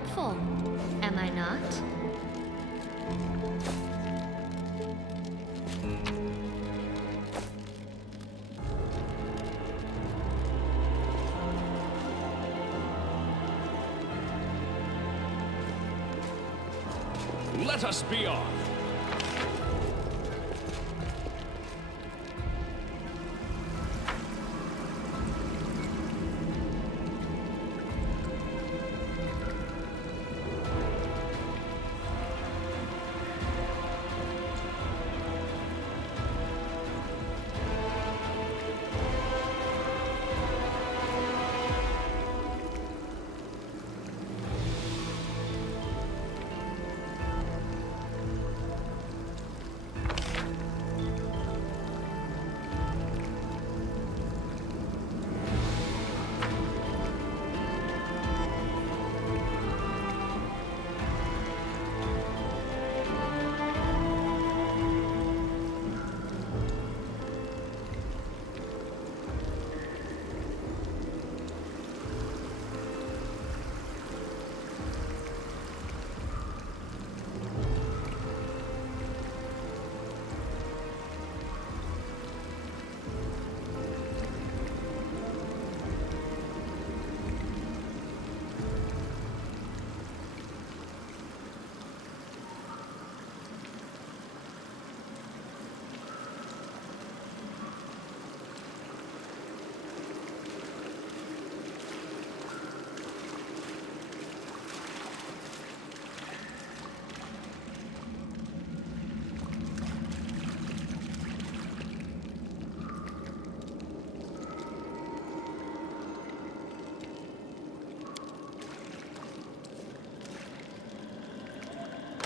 helpful, am I not? Let us be off!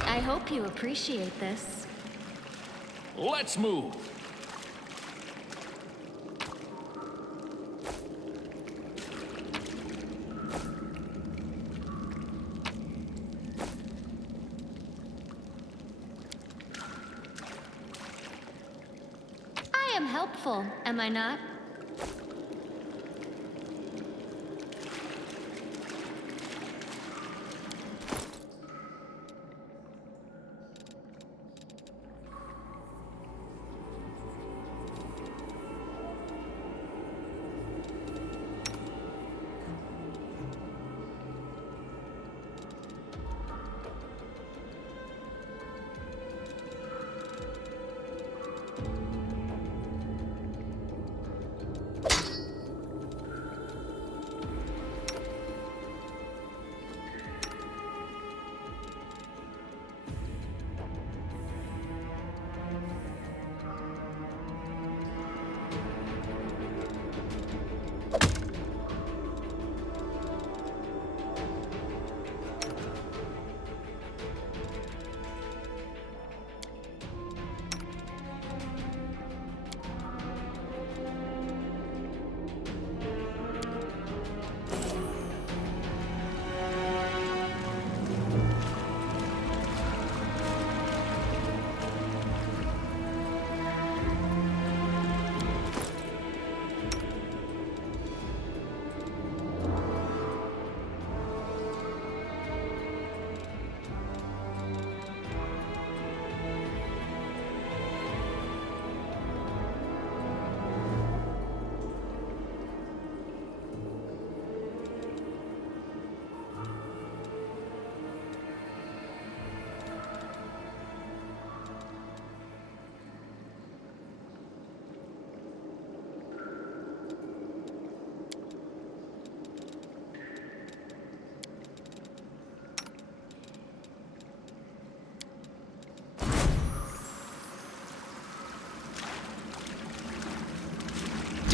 I hope you appreciate this. Let's move! I am helpful, am I not?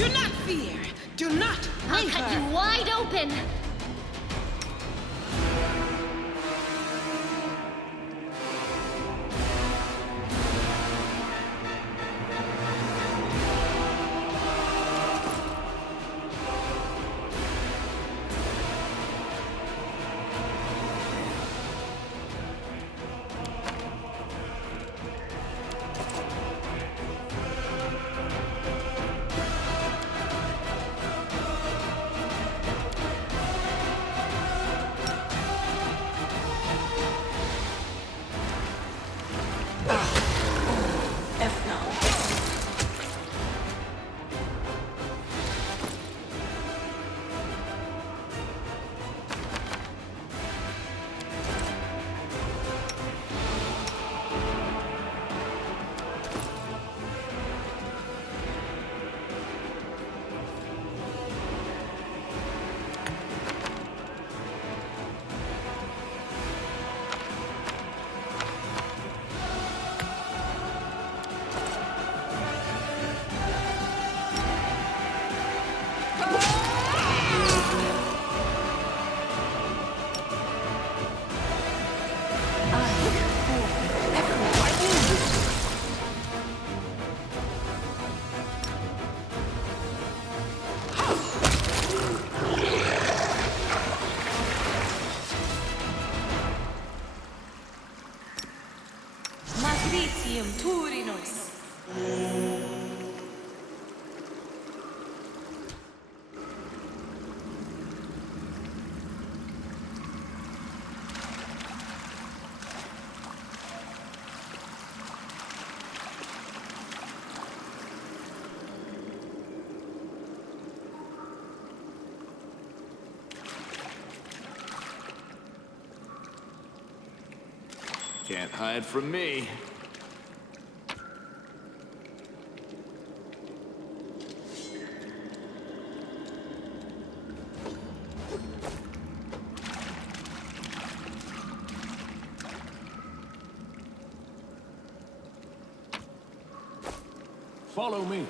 Do not fear! Do not I'll cut you wide open! Can't hide from me. Follow me.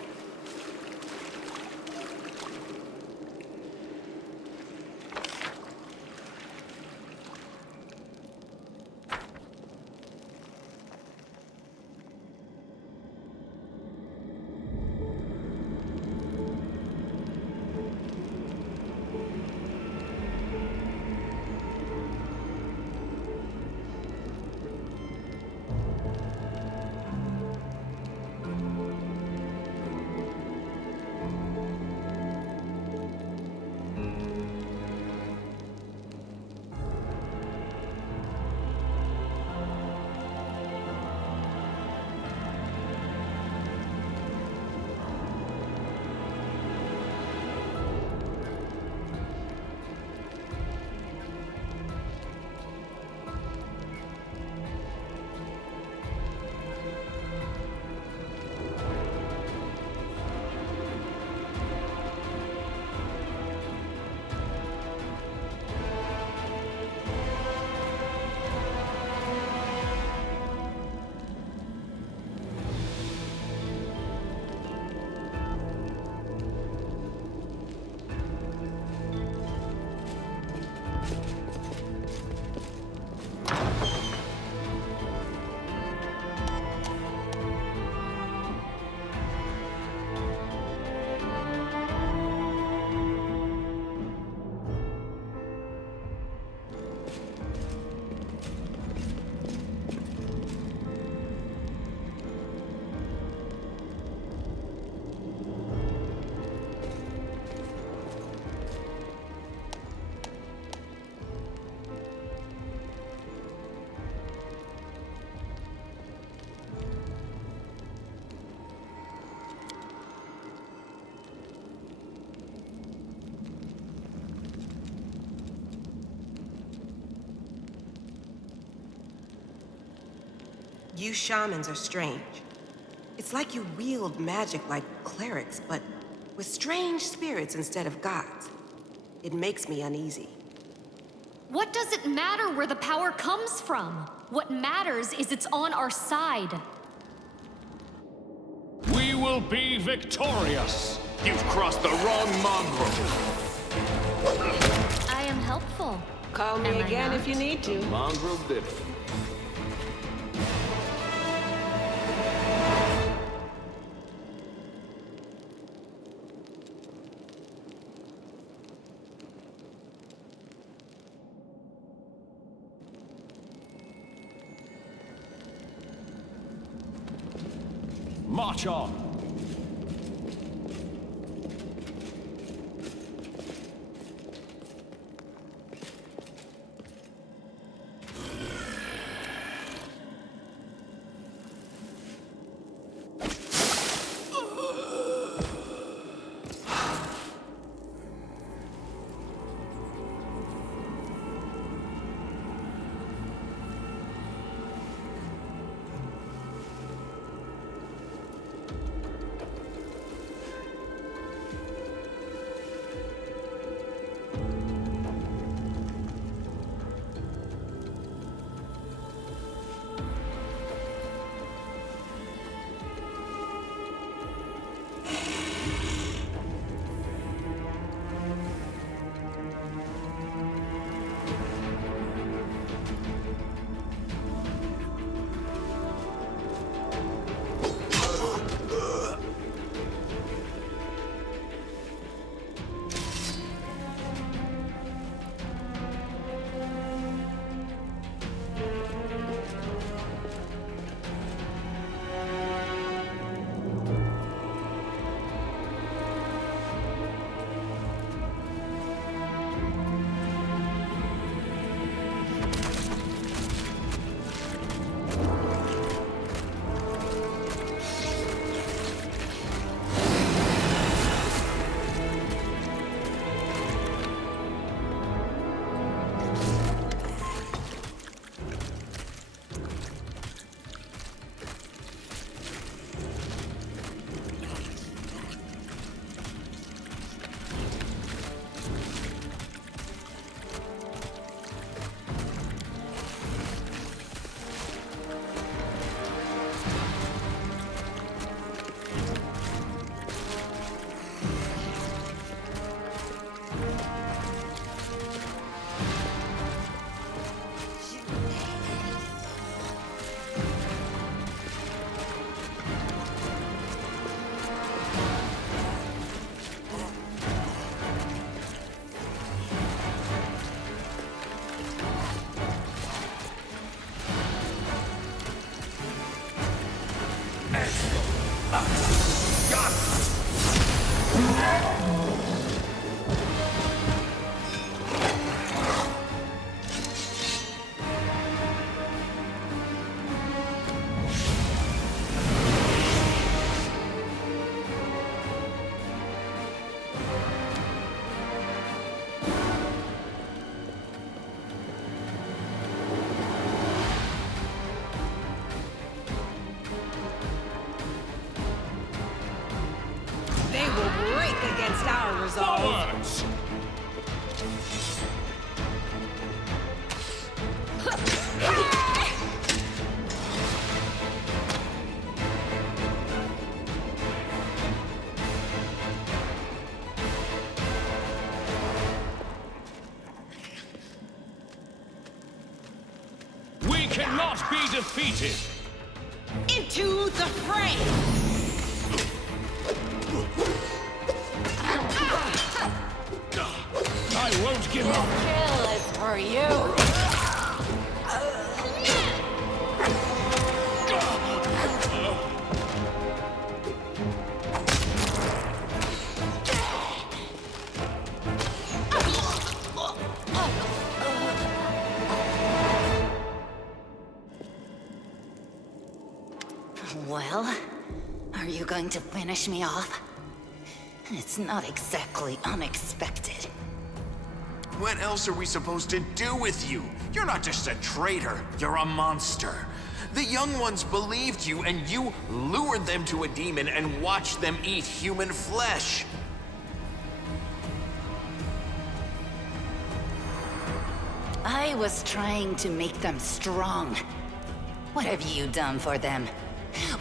You shamans are strange. It's like you wield magic like clerics, but with strange spirits instead of gods. It makes me uneasy. What does it matter where the power comes from? What matters is it's on our side. We will be victorious. You've crossed the wrong mongrel. I am helpful. Call me Am I again not? if you need to. Mongrel did it. March on! resolve. Forwards! We cannot be defeated! Into the fray! I won't give up! Kill is for you. Well, are you going to finish me off? It's not exactly unexpected. What else are we supposed to do with you? You're not just a traitor, you're a monster. The young ones believed you, and you lured them to a demon and watched them eat human flesh. I was trying to make them strong. What have you done for them?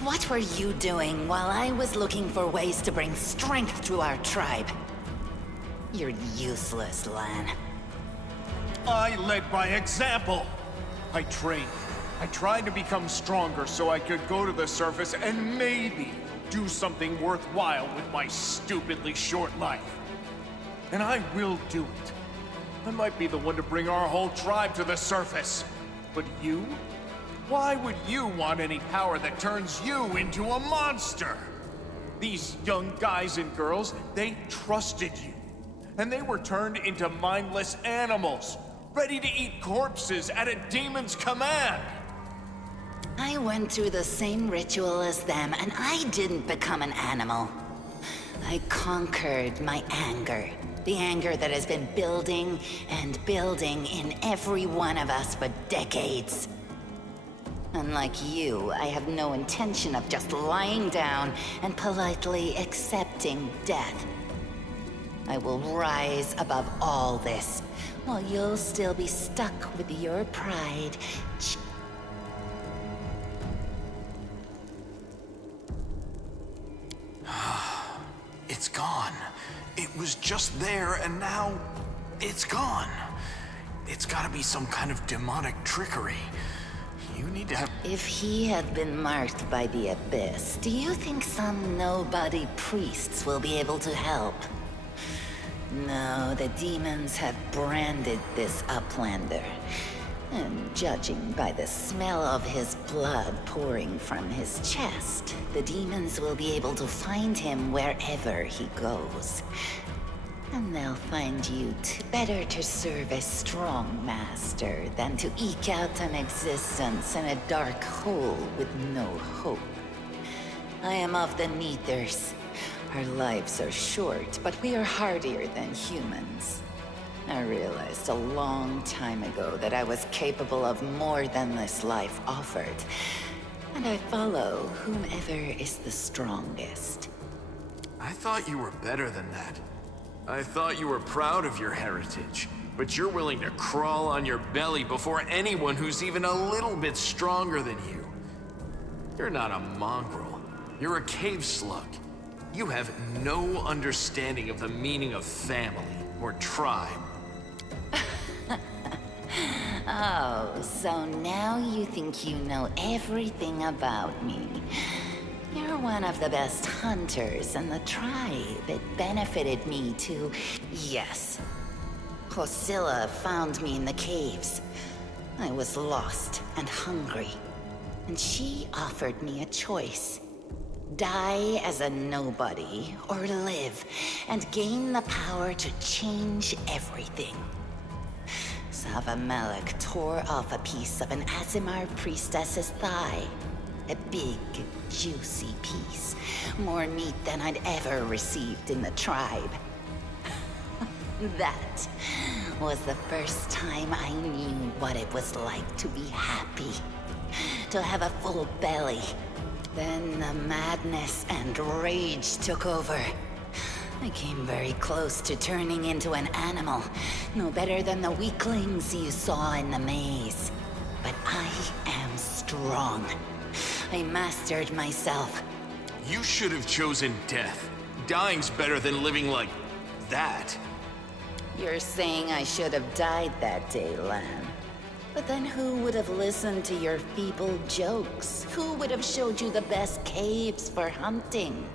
What were you doing while I was looking for ways to bring strength to our tribe? You're useless, Lan. I led by example. I trained. I tried to become stronger so I could go to the surface and maybe do something worthwhile with my stupidly short life. And I will do it. I might be the one to bring our whole tribe to the surface. But you? Why would you want any power that turns you into a monster? These young guys and girls, they trusted you. And they were turned into mindless animals, ready to eat corpses at a demon's command. I went through the same ritual as them, and I didn't become an animal. I conquered my anger. The anger that has been building and building in every one of us for decades. Unlike you, I have no intention of just lying down and politely accepting death. I will rise above all this, while you'll still be stuck with your pride. It's gone. It was just there, and now it's gone. It's gotta be some kind of demonic trickery. You need to have... If he had been marked by the abyss, do you think some nobody priests will be able to help? No, the demons have branded this uplander. And judging by the smell of his blood pouring from his chest, the demons will be able to find him wherever he goes. And they'll find you better to serve a strong master than to eke out an existence in a dark hole with no hope. I am of the Neithers. Our lives are short, but we are hardier than humans. I realized a long time ago that I was capable of more than this life offered. And I follow whomever is the strongest. I thought you were better than that. I thought you were proud of your heritage, but you're willing to crawl on your belly before anyone who's even a little bit stronger than you. You're not a mongrel. You're a cave slug. You have no understanding of the meaning of family or tribe. Oh, so now you think you know everything about me. You're one of the best hunters in the tribe. It benefited me to... Yes. Hosilla found me in the caves. I was lost and hungry. And she offered me a choice. Die as a nobody, or live and gain the power to change everything. Savamelek tore off a piece of an Azimar priestess's thigh. A big, juicy piece. More meat than I'd ever received in the tribe. That was the first time I knew what it was like to be happy. To have a full belly. Then the madness and rage took over. I came very close to turning into an animal. No better than the weaklings you saw in the maze. But I am strong. I mastered myself. You should have chosen death. Dying's better than living like that. You're saying I should have died that day, Lamb. But then who would have listened to your feeble jokes? Who would have showed you the best caves for hunting?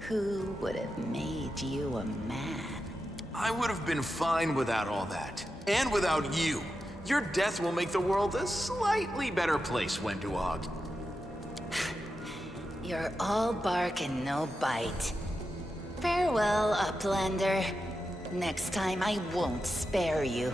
Who would have made you a man? I would have been fine without all that. And without you. Your death will make the world a slightly better place, Wenduog. You're all bark and no bite. Farewell, Uplander. Next time I won't spare you.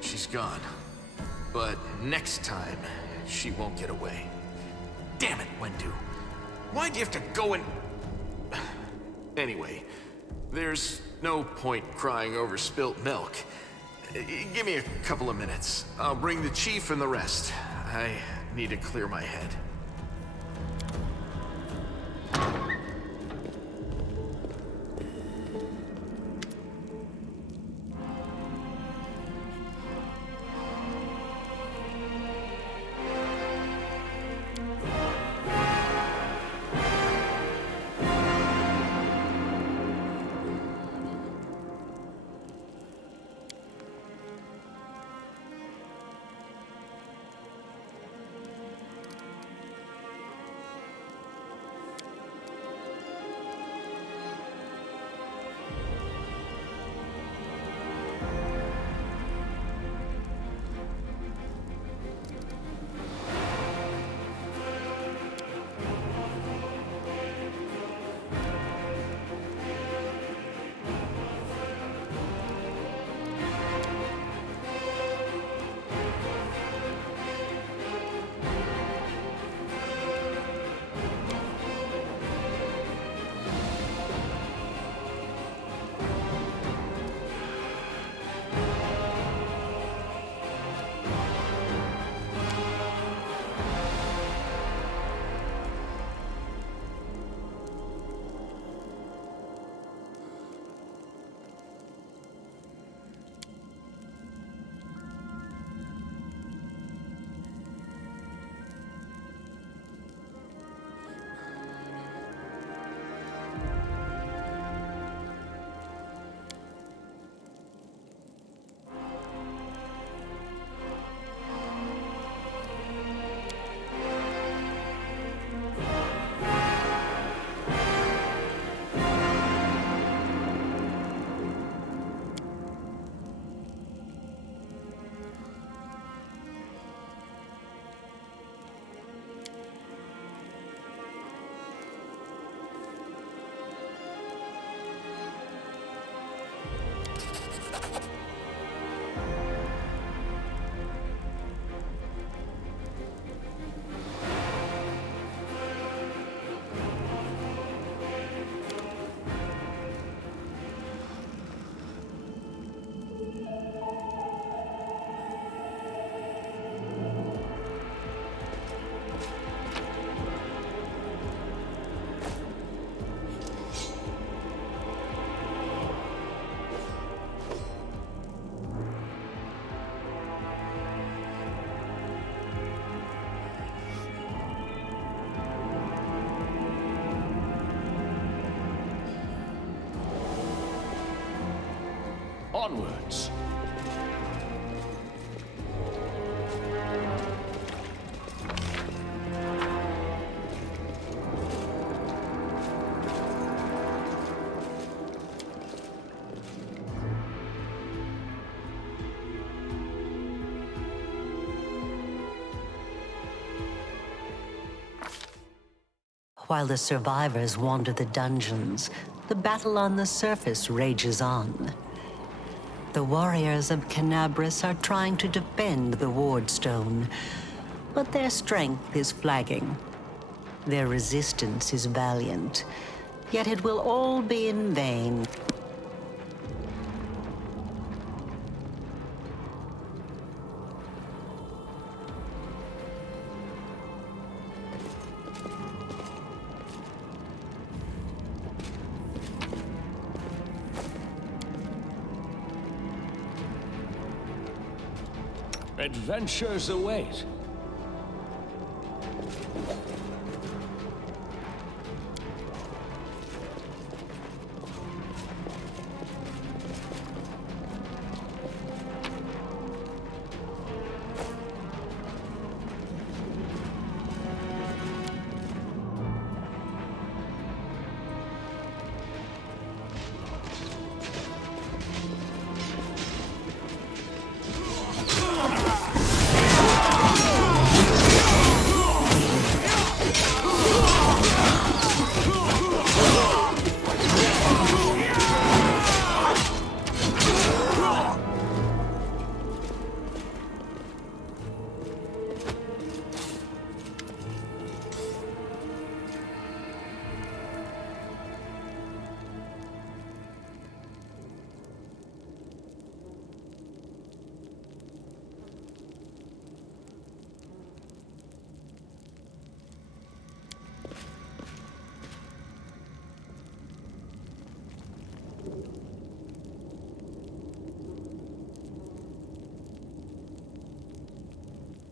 She's gone. But next time, she won't get away. Damn it, Wendu. Why'd you have to go and... Anyway, there's no point crying over spilt milk. Give me a couple of minutes. I'll bring the chief and the rest. I need to clear my head. Onwards. While the survivors wander the dungeons, the battle on the surface rages on. The warriors of Kenabres are trying to defend the wardstone, but their strength is flagging. Their resistance is valiant, yet it will all be in vain. Adventures await.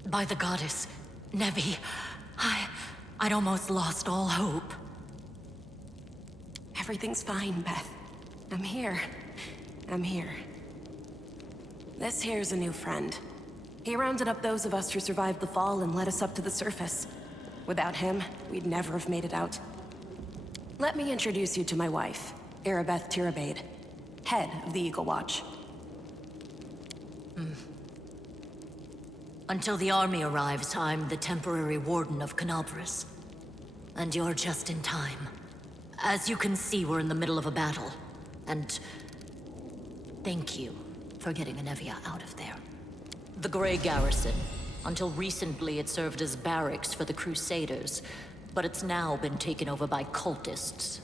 By the goddess, Nevi, I'd almost lost all hope. Everything's fine, Beth. I'm here. I'm here. This here's a new friend. He rounded up those of us who survived the fall and led us up to the surface. Without him, we'd never have made it out. Let me introduce you to my wife, Erebeth Tirabade, head of the Eagle Watch. Until the army arrives, I'm the temporary warden of Kenabres. And you're just in time. As you can see, we're in the middle of a battle. And thank you for getting Anevia out of there. The Grey Garrison. Until recently, it served as barracks for the Crusaders, but it's now been taken over by cultists.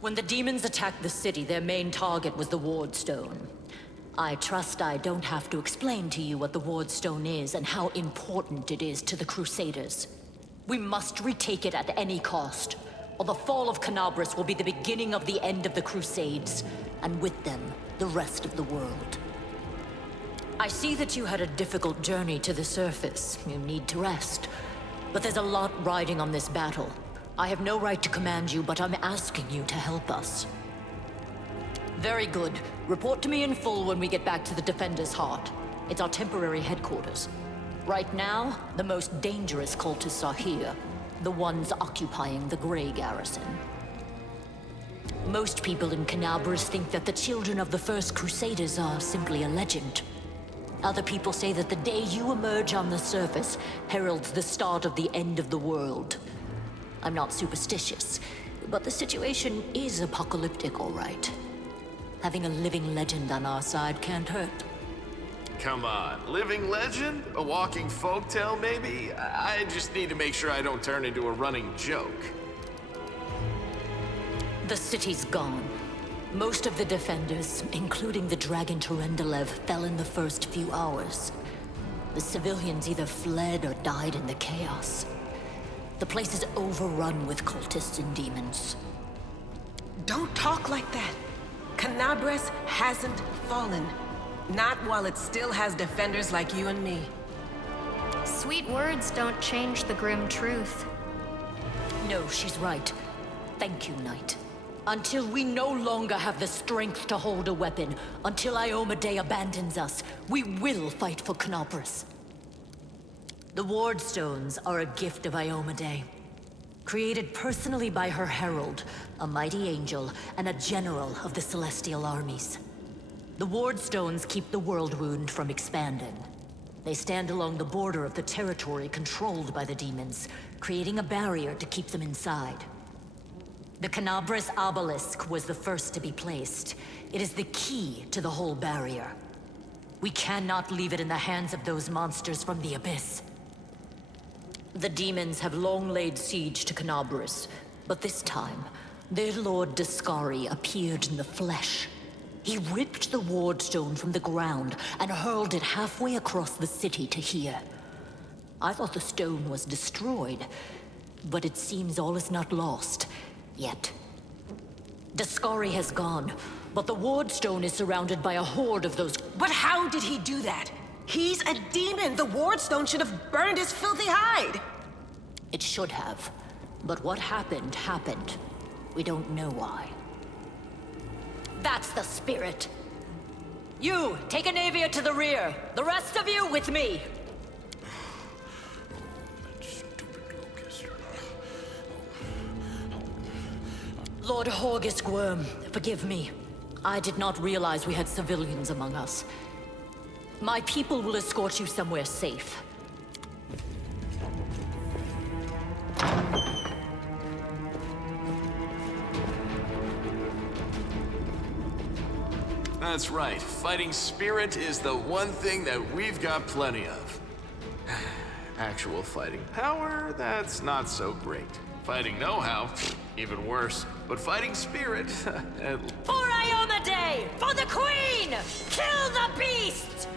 When the demons attacked the city, their main target was the Wardstone. I trust I don't have to explain to you what the Wardstone is and how important it is to the Crusaders. We must retake it at any cost, or the fall of Kenabres will be the beginning of the end of the Crusades, and with them, the rest of the world. I see that you had a difficult journey to the surface. You need to rest. But there's a lot riding on this battle. I have no right to command you, but I'm asking you to help us. Very good. Report to me in full when we get back to the Defender's Heart. It's our temporary headquarters. Right now, the most dangerous cultists are here. The ones occupying the Grey Garrison. Most people in Kenabres think that the children of the first Crusaders are simply a legend. Other people say that the day you emerge on the surface heralds the start of the end of the world. I'm not superstitious, but the situation is apocalyptic, all right. Having a living legend on our side can't hurt. Come on, living legend? A walking folktale, maybe? I just need to make sure I don't turn into a running joke. The city's gone. Most of the defenders, including the Dragon Terendelev, fell in the first few hours. The civilians either fled or died in the chaos. The place is overrun with cultists and demons. Don't talk like that. Kenabres hasn't fallen. Not while it still has defenders like you and me. Sweet words don't change the grim truth. No, she's right. Thank you, Knight. Until we no longer have the strength to hold a weapon, until Iomedae abandons us, we will fight for Kenabres. The Wardstones are a gift of Iomedae. Created personally by her herald, a mighty angel, and a general of the Celestial armies. The Wardstones keep the Worldwound from expanding. They stand along the border of the territory controlled by the demons, creating a barrier to keep them inside. The Kenabres obelisk was the first to be placed. It is the key to the whole barrier. We cannot leave it in the hands of those monsters from the abyss. The demons have long laid siege to Kenabres, but this time, their lord Deskari appeared in the flesh. He ripped the Wardstone from the ground and hurled it halfway across the city to here. I thought the stone was destroyed, but it seems all is not lost. Yet. Deskari has gone, but the Wardstone is surrounded by a horde of those... But how did he do that? He's a demon! The Wardstone should have burned his filthy hide! It should have. But what happened, happened. We don't know why. That's the spirit. You, take Anavia to the rear. The rest of you with me. Lord Horgus Gwyrm, forgive me. I did not realize we had civilians among us. My people will escort you somewhere safe. That's right. Fighting spirit is the one thing that we've got plenty of. Actual fighting power, that's not so great. Fighting know-how, even worse. But fighting spirit, For Iona Day! For the Queen! Kill the beast!